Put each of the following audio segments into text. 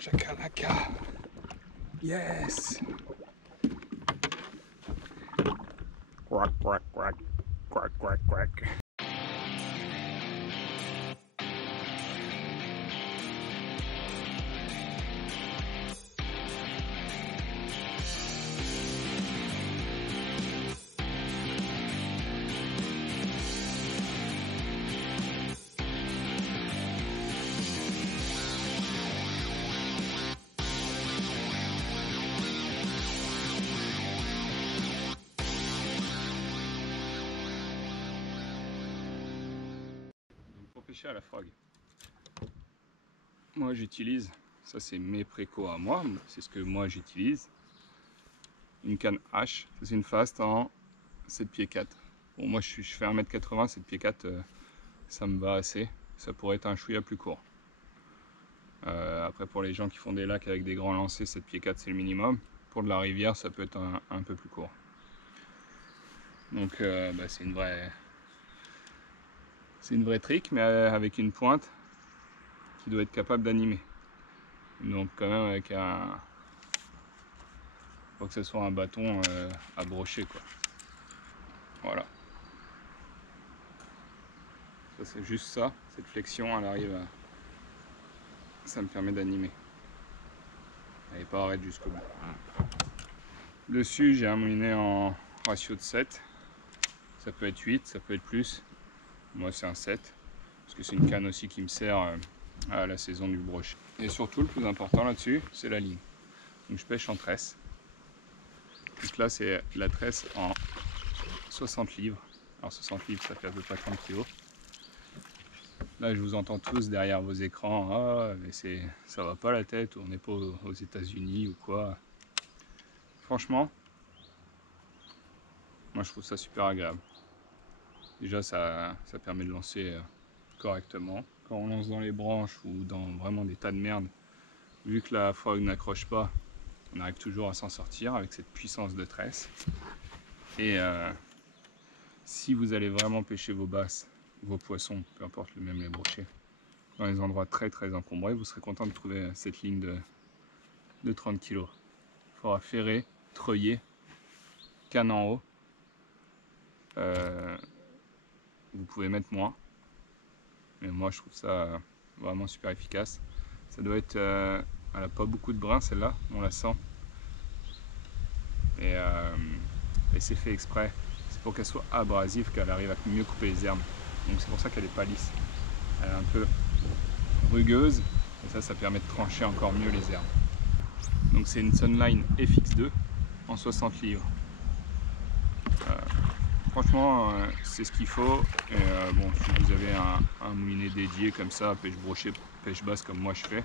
Chakalaka. Yes. Quack, quack, quack. Quack, quack, quack. Pour pêcher à la frog, moi j'utilise, ça c'est mes précaux à moi, c'est ce que moi j'utilise, une canne H, c'est une fast en 7 pieds 4. Bon, moi je fais 1m80, 7 pieds 4, ça me va assez, ça pourrait être un chouïa plus court. Après pour les gens qui font des lacs avec des grands lancers, 7 pieds 4 c'est le minimum, pour de la rivière ça peut être un peu plus court. Donc c'est une vraie trick, mais avec une pointe qui doit être capable d'animer. Donc quand même avec faut que ce soit un bâton à brocher quoi. Voilà. Ça c'est juste ça, cette flexion elle arrive à... ça me permet d'animer. Elle n'est pas arrête jusqu'au bout. Dessus j'ai un moulinet en ratio de 7. Ça peut être 8, ça peut être plus. Moi c'est un 7. Parce que c'est une canne aussi qui me sert à la saison du brochet. Et surtout le plus important là-dessus, c'est la ligne. Donc je pêche en tresse. Donc là c'est la tresse en 60 livres. Alors 60 livres ça fait à peu près 30 kg. Là je vous entends tous derrière vos écrans. Ah mais ça va pas la tête, on n'est pas aux États-Unis ou quoi. Franchement, moi je trouve ça super agréable. Déjà ça permet de lancer correctement. Quand on lance dans les branches ou dans vraiment des tas de merde, vu que la frog n'accroche pas, on arrive toujours à s'en sortir avec cette puissance de tresse. Et si vous allez vraiment pêcher vos basses, vos poissons, peu importe même les brochets, dans les endroits très très encombrés, vous serez content de trouver cette ligne de 30 kg. Il faudra ferrer, treuiller, canne en haut. Vous pouvez mettre moins, mais moi je trouve ça vraiment super efficace. Ça doit être, elle n'a pas beaucoup de brins celle-là, on la sent. Et c'est fait exprès, c'est pour qu'elle soit abrasive, qu'elle arrive à mieux couper les herbes. Donc c'est pour ça qu'elle n'est pas lisse. Elle est un peu rugueuse, et ça permet de trancher encore mieux les herbes. Donc c'est une Sunline FX2 en 60 livres. Franchement, c'est ce qu'il faut. Et bon, si vous avez un moulinet dédié comme ça, pêche brochet, pêche basse comme moi je fais,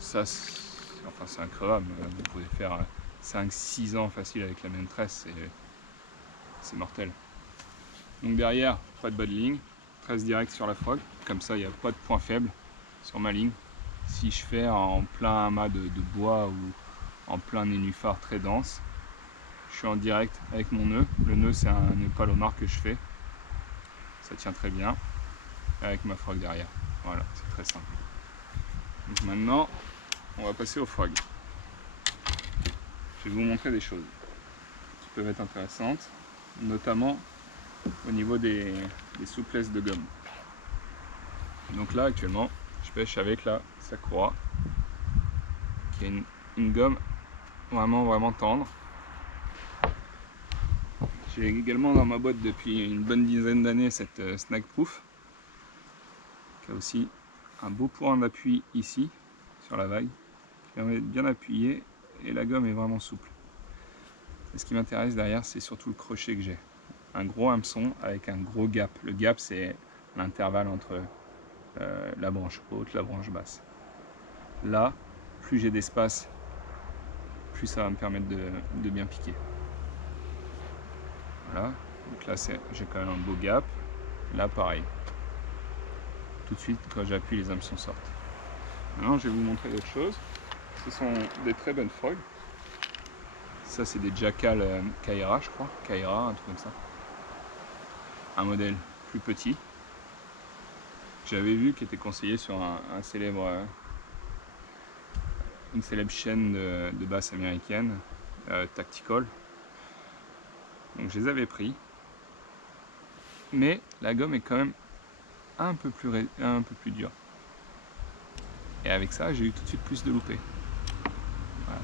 ça, c'est incroyable. Vous pouvez faire 5-6 ans facile avec la même tresse, c'est mortel. Donc derrière, pas de bas de ligne, tresse directe sur la frog, comme ça il n'y a pas de point faible sur ma ligne. Si je fais en plein amas de bois ou en plein nénuphar très dense, je suis en direct avec mon nœud. Le nœud c'est un nœud palomar que je fais, ça tient très bien, avec ma frog derrière. Voilà, c'est très simple. Donc maintenant, on va passer aux frogs. Je vais vous montrer des choses qui peuvent être intéressantes, notamment au niveau des souplesses de gomme. Donc là actuellement, je pêche avec la Sakura, qui est une gomme vraiment tendre. J'ai également dans ma boîte depuis une bonne dizaine d'années cette Snag Proof, qui a aussi un beau point d'appui ici, sur la vague, qui permet d'être bien appuyé, et la gomme est vraiment souple. Et ce qui m'intéresse derrière, c'est surtout le crochet que j'ai. Un gros hameçon avec un gros gap. Le gap, c'est l'intervalle entre la branche haute, la branche basse. Là, plus j'ai d'espace, plus ça va me permettre de bien piquer. Voilà, donc là j'ai quand même un beau gap. Là pareil. Tout de suite quand j'appuie, les hameçons sortent. Maintenant je vais vous montrer d'autres choses. Ce sont des très bonnes frogs. Ça c'est des Jackal Kaira, je crois. Kaira, un truc comme ça. Un modèle plus petit. J'avais vu qui était conseillé sur un célèbre une célèbre chaîne de basse américaine, Tactical. Donc je les avais pris, mais la gomme est quand même un peu plus dure. Et avec ça, j'ai eu tout de suite plus de loupés. Voilà.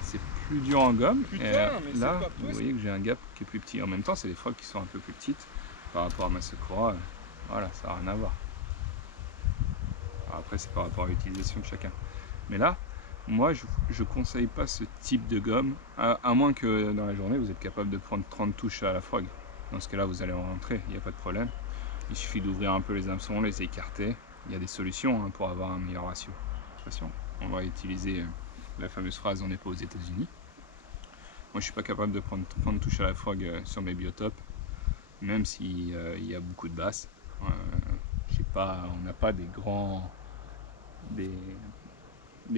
C'est plus dur en gomme. Putain, et mais là, vous voyez que j'ai un gap qui est plus petit. En même temps, c'est des frogs qui sont un peu plus petites par rapport à ma Sakura. Voilà, ça n'a rien à voir. Alors après, c'est par rapport à l'utilisation de chacun. Mais là, moi, je conseille pas ce type de gomme, à moins que dans la journée, vous êtes capable de prendre 30 touches à la frog. Dans ce cas-là, vous allez en rentrer, il n'y a pas de problème. Il suffit d'ouvrir un peu les hameçons, les écarter. Il y a des solutions hein, pour avoir un meilleur ratio. Attention, on va utiliser la fameuse phrase « on n'est pas aux États-Unis ». Moi, je suis pas capable de prendre 30 touches à la frog sur mes biotopes, même s'il y a beaucoup de basses. On n'a pas des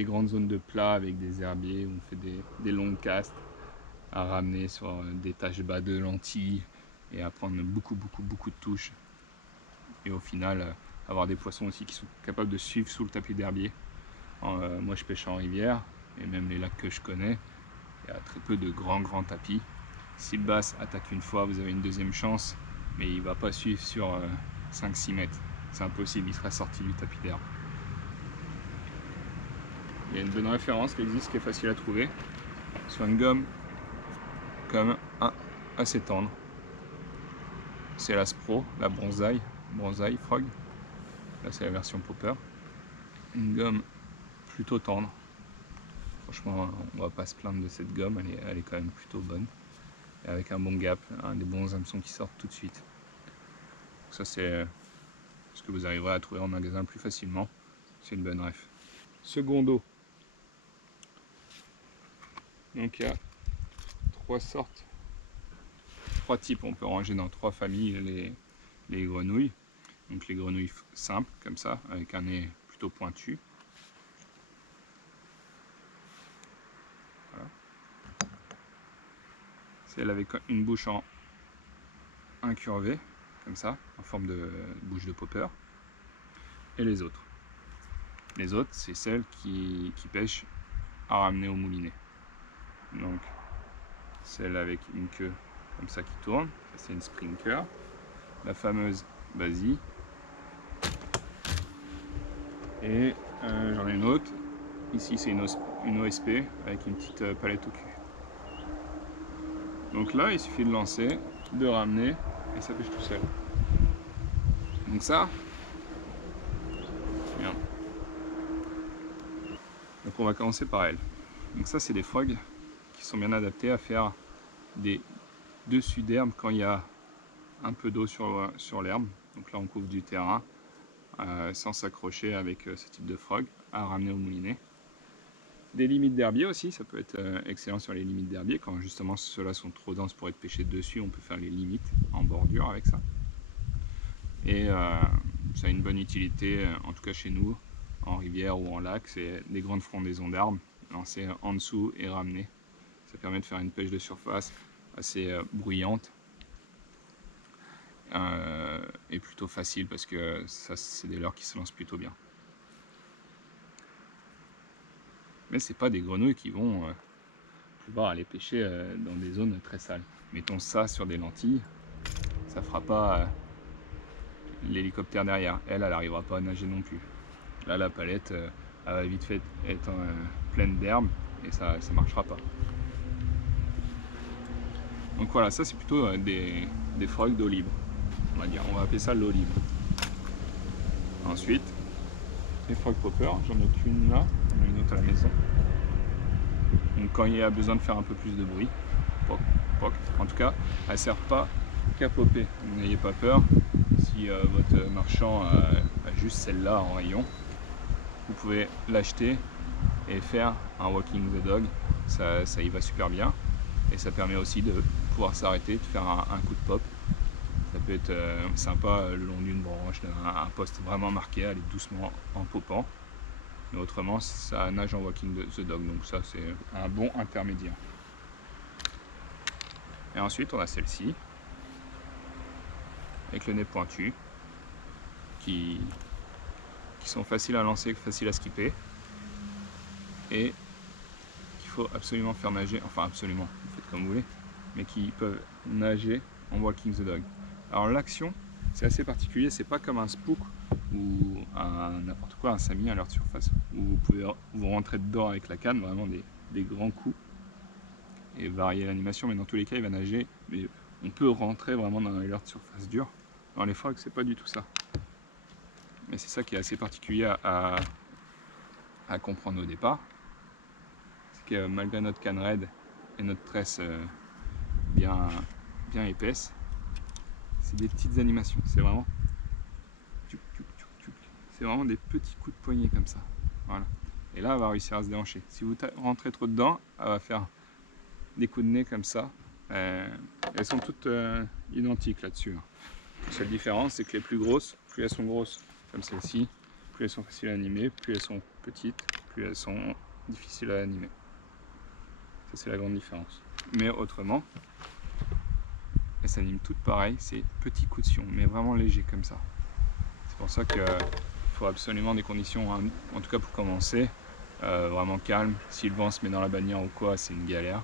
grandes zones de plat avec des herbiers où on fait des longues castes à ramener sur des taches bas de lentilles et à prendre beaucoup de touches. Et au final, avoir des poissons aussi qui sont capables de suivre sous le tapis d'herbier. Moi, je pêche en rivière et même les lacs que je connais, il y a très peu de grands tapis. Si le bass attaque une fois, vous avez une deuxième chance, mais il ne va pas suivre sur 5-6 mètres. C'est impossible, il sera sorti du tapis d'herbe. Il y a une bonne référence qui existe, qui est facile à trouver, sur une gomme quand même assez tendre. C'est la Spro, la Bronzai Frog. Là c'est la version Popper. Une gomme plutôt tendre. Franchement, on va pas se plaindre de cette gomme, elle est quand même plutôt bonne. Et avec un bon gap, des bons hameçons qui sortent tout de suite. Ça c'est ce que vous arriverez à trouver en magasin plus facilement. C'est une bonne ref. Secondo. Donc il y a 3 types, on peut ranger dans 3 familles les grenouilles. Donc les grenouilles simples, comme ça, avec un nez plutôt pointu. Voilà. Celle avec une bouche en incurvée, comme ça, en forme de bouche de popper. Et les autres. Les autres, c'est celles qui pêchent à ramener au moulinet. Donc, celle avec une queue comme ça qui tourne, c'est une sprinker. La fameuse Basie. Et j'en ai une autre. Ici, c'est une OSP avec une petite palette au cul. Donc là, il suffit de lancer, de ramener, et ça pêche tout seul. Donc ça, bien. Donc on va commencer par elle. Donc ça, c'est des frogs qui sont bien adaptés à faire des dessus d'herbe quand il y a un peu d'eau sur l'herbe. Donc là, on couvre du terrain sans s'accrocher avec ce type de frog à ramener au moulinet. Des limites d'herbier aussi, ça peut être excellent sur les limites d'herbier. Quand justement ceux-là sont trop denses pour être pêchés dessus, on peut faire les limites en bordure avec ça. Et ça a une bonne utilité, en tout cas chez nous, en rivière ou en lac, c'est des grandes frondaisons d'arbres lancées en dessous et ramenées. Ça permet de faire une pêche de surface assez bruyante et plutôt facile parce que ça c'est des leurres qui se lancent plutôt bien. Mais c'est pas des grenouilles qui vont pouvoir aller pêcher dans des zones très sales. Mettons ça sur des lentilles, ça fera pas l'hélicoptère derrière. Elle n'arrivera pas à nager non plus. Là, la palette, elle va vite fait être pleine d'herbe et ça marchera pas. Donc voilà, ça c'est plutôt des frogs d'eau libre. On va appeler ça l'eau libre. Ensuite, les frogs popper, j'en ai qu'une là, j'en ai une autre à la maison. Donc quand il y a besoin de faire un peu plus de bruit, poc, poc. En tout cas, elle ne sert pas qu'à popper. N'ayez pas peur, si votre marchand a juste celle-là en rayon, vous pouvez l'acheter et faire un walking the dog, ça y va super bien. Et ça permet aussi de pouvoir s'arrêter, de faire un coup de pop. Ça peut être sympa le long d'une branche, un poste vraiment marqué, aller doucement en popant. Mais autrement, ça nage en walking the dog, donc ça c'est un bon intermédiaire. Et ensuite, on a celle-ci, avec le nez pointu, qui sont faciles à lancer, faciles à skipper. et qu'il faut absolument faire nager, enfin absolument, vous faites comme vous voulez, mais qui peuvent nager en walking the dog. Alors l'action, c'est assez particulier, c'est pas comme un spook ou n'importe quoi, un sami à leur surface, où vous pouvez vous rentrer dedans avec la canne, vraiment des grands coups, et varier l'animation, mais dans tous les cas il va nager, mais on peut rentrer vraiment dans leur surface dure. Dans les frogs, c'est pas du tout ça. Mais c'est ça qui est assez particulier à comprendre au départ. C'est que malgré notre canne raide et notre tresse bien épaisse, c'est des petites animations. C'est vraiment c'est vraiment des petits coups de poignet comme ça. Voilà. Et là, elle va réussir à se déhancher. Si vous rentrez trop dedans, elle va faire des coups de nez comme ça. Elles sont toutes identiques là-dessus. La seule différence, c'est que les plus grosses, plus elles sont grosses, comme celle-ci, plus elles sont faciles à animer, plus elles sont petites, plus elles sont difficiles à animer. Ça, c'est la grande différence. Mais autrement, elles s'animent toutes pareilles, c'est petits coups de sion, mais vraiment légers comme ça. C'est pour ça qu'il faut absolument des conditions, en tout cas pour commencer, vraiment calme. Si le vent se met dans la bannière ou quoi, c'est une galère.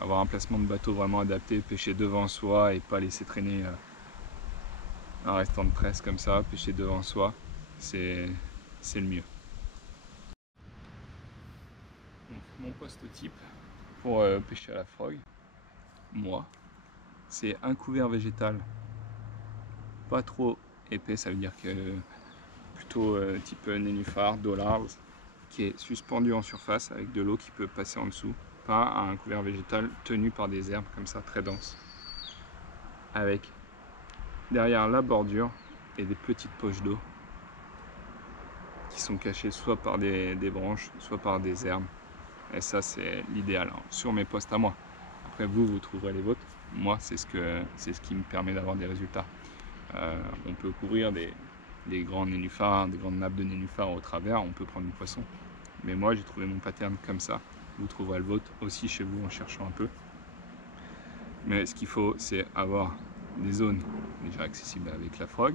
Avoir un placement de bateau vraiment adapté, pêcher devant soi et pas laisser traîner un restant de tresse comme ça, pêcher devant soi, c'est le mieux. Donc, mon poste type pour pêcher à la frog, moi, c'est un couvert végétal pas trop épais, ça veut dire que plutôt type nénuphar, dollars, qui est suspendu en surface avec de l'eau qui peut passer en dessous, pas un couvert végétal tenu par des herbes comme ça très denses, avec derrière la bordure et des petites poches d'eau qui sont cachées soit par des branches, soit par des herbes. Et ça, c'est l'idéal sur mes postes à moi. Après, vous trouverez les vôtres. Moi, c'est ce qui me permet d'avoir des résultats. On peut couvrir des grands nénuphars, des grandes nappes de nénuphars au travers, on peut prendre du poisson. Mais moi, j'ai trouvé mon pattern comme ça. Vous trouverez le vôtre aussi chez vous en cherchant un peu. Mais ce qu'il faut, c'est avoir des zones déjà accessibles avec la frog.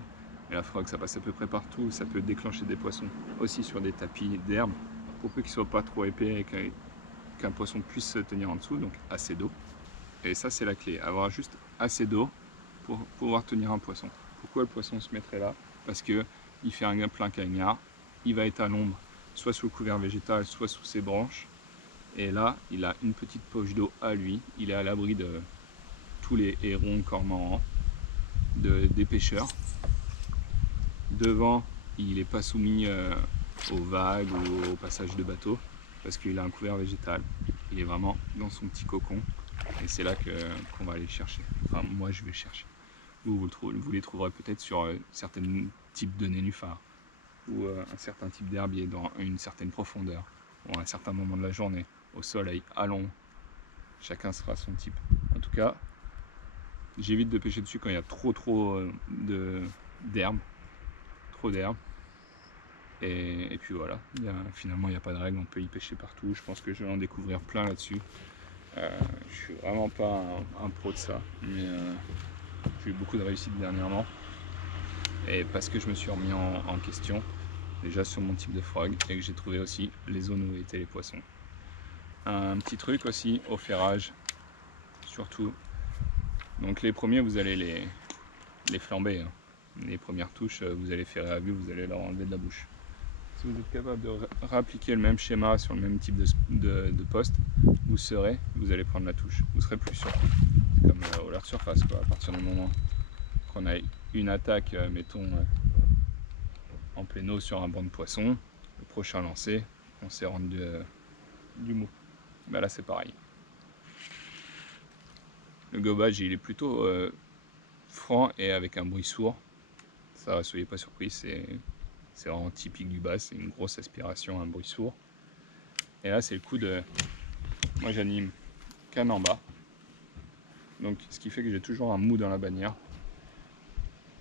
Et la frog, ça passe à peu près partout. Ça peut déclencher des poissons aussi sur des tapis d'herbe, pour peu qu'ils ne soient pas trop épais et qu'un poisson puisse se tenir en dessous, donc assez d'eau. Et ça, c'est la clé, avoir juste assez d'eau pour pouvoir tenir un poisson. Pourquoi le poisson se mettrait là? Parce qu'il fait un plein cagnard, il va être à l'ombre, soit sous le couvert végétal, soit sous ses branches. Et là, il a une petite poche d'eau à lui, il est à l'abri de tous les hérons, cormorans, des pêcheurs. Devant, il n'est pas soumis aux vagues ou au passage de bateaux, parce qu'il a un couvert végétal. Il est vraiment dans son petit cocon, et c'est là qu'on va aller chercher. Enfin, moi, je vais chercher. Vous les trouverez peut-être sur certains types de nénuphars, ou un certain type d'herbier dans une certaine profondeur, ou à un certain moment de la journée, au soleil, à l'ombre. Chacun sera son type. En tout cas, j'évite de pêcher dessus quand il y a trop d'herbe, et puis voilà, finalement il n'y a pas de règle, on peut y pêcher partout. Je pense que je vais en découvrir plein là-dessus. Je suis vraiment pas un pro de ça, mais j'ai eu beaucoup de réussite dernièrement, et parce que je me suis remis en question déjà sur mon type de frog, et que j'ai trouvé aussi les zones où étaient les poissons. Un petit truc aussi au ferrage, surtout. Donc les premiers, vous allez les flamber, hein. Les premières touches, vous allez ferrer à vue, vous allez leur enlever de la bouche. Si vous êtes capable de réappliquer le même schéma sur le même type de poste, vous allez prendre la touche, vous serez plus sûr. C'est comme au leur surface, quoi. À partir du moment qu'on a une attaque, mettons en pleine eau sur un banc de poisson, le prochain lancer, on sait rendre du mot. Ben là c'est pareil. Le gobage il est plutôt franc et avec un bruit sourd. Ça, soyez pas surpris, c'est vraiment typique du bass, c'est une grosse aspiration, un bruit sourd. Et là c'est le coup de... Moi j'anime canne en bas. Donc ce qui fait que j'ai toujours un mou dans la bannière.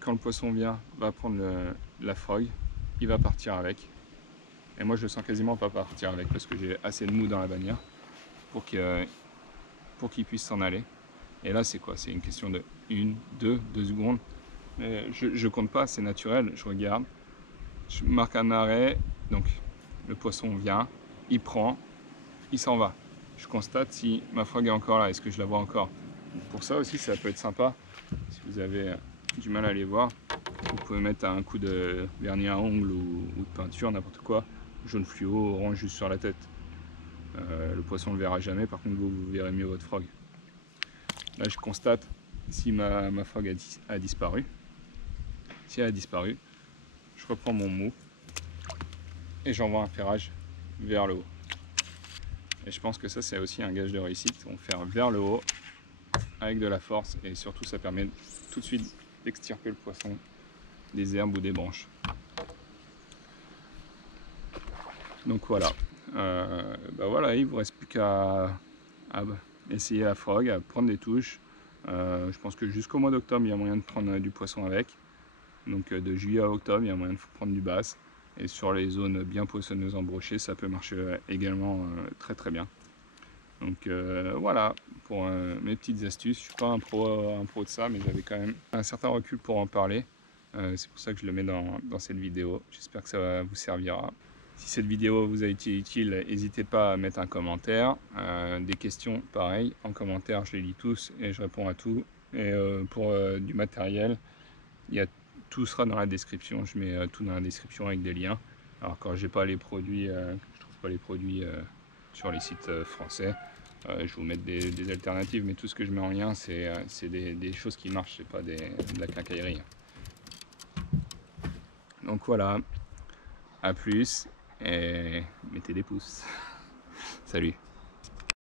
Quand le poisson va prendre la frog, il va partir avec. Et moi je le sens quasiment pas partir avec parce que j'ai assez de mou dans la bannière pour qu'il puisse s'en aller. Et là c'est quoi? C'est une question de 1, 2 secondes. Mais je compte pas, c'est naturel, je regarde, je marque un arrêt, donc le poisson vient, il prend, il s'en va. Je constate si ma frog est encore là, est-ce que je la vois encore. Pour ça aussi, ça peut être sympa, si vous avez du mal à les voir, vous pouvez mettre un coup de vernis à ongles ou de peinture, n'importe quoi, jaune fluo, orange juste sur la tête. Le poisson ne le verra jamais, par contre vous verrez mieux votre frog. Là je constate si ma frog a disparu. Si elle a disparu, je reprends mon mou et j'envoie un ferrage vers le haut. Et je pense que ça c'est aussi un gage de réussite, on fait vers le haut avec de la force et surtout ça permet tout de suite d'extirper le poisson des herbes ou des branches. Donc voilà. Voilà, il ne vous reste plus qu'à essayer la frog, à prendre des touches. Je pense que jusqu'au mois d'octobre, il y a moyen de prendre du poisson avec. Donc de juillet à octobre, il y a moyen de prendre du bass. Et sur les zones bien poissonneuses embrochées, ça peut marcher également très très bien. Donc voilà pour mes petites astuces. Je ne suis pas un pro de ça, mais j'avais quand même un certain recul pour en parler. C'est pour ça que je le mets dans cette vidéo. J'espère que ça vous servira. Si cette vidéo vous a été utile, n'hésitez pas à mettre un commentaire. Des questions, pareil, en commentaire, je les lis tous et je réponds à tout. Et pour du matériel, tout sera dans la description. Je mets tout dans la description avec des liens. Alors quand j'ai pas les produits, je trouve pas les produits sur les sites français, je vous mets des alternatives. Mais tout ce que je mets en lien, c'est des choses qui marchent, c'est pas de la quincaillerie. Donc voilà, à plus et mettez des pouces. Salut.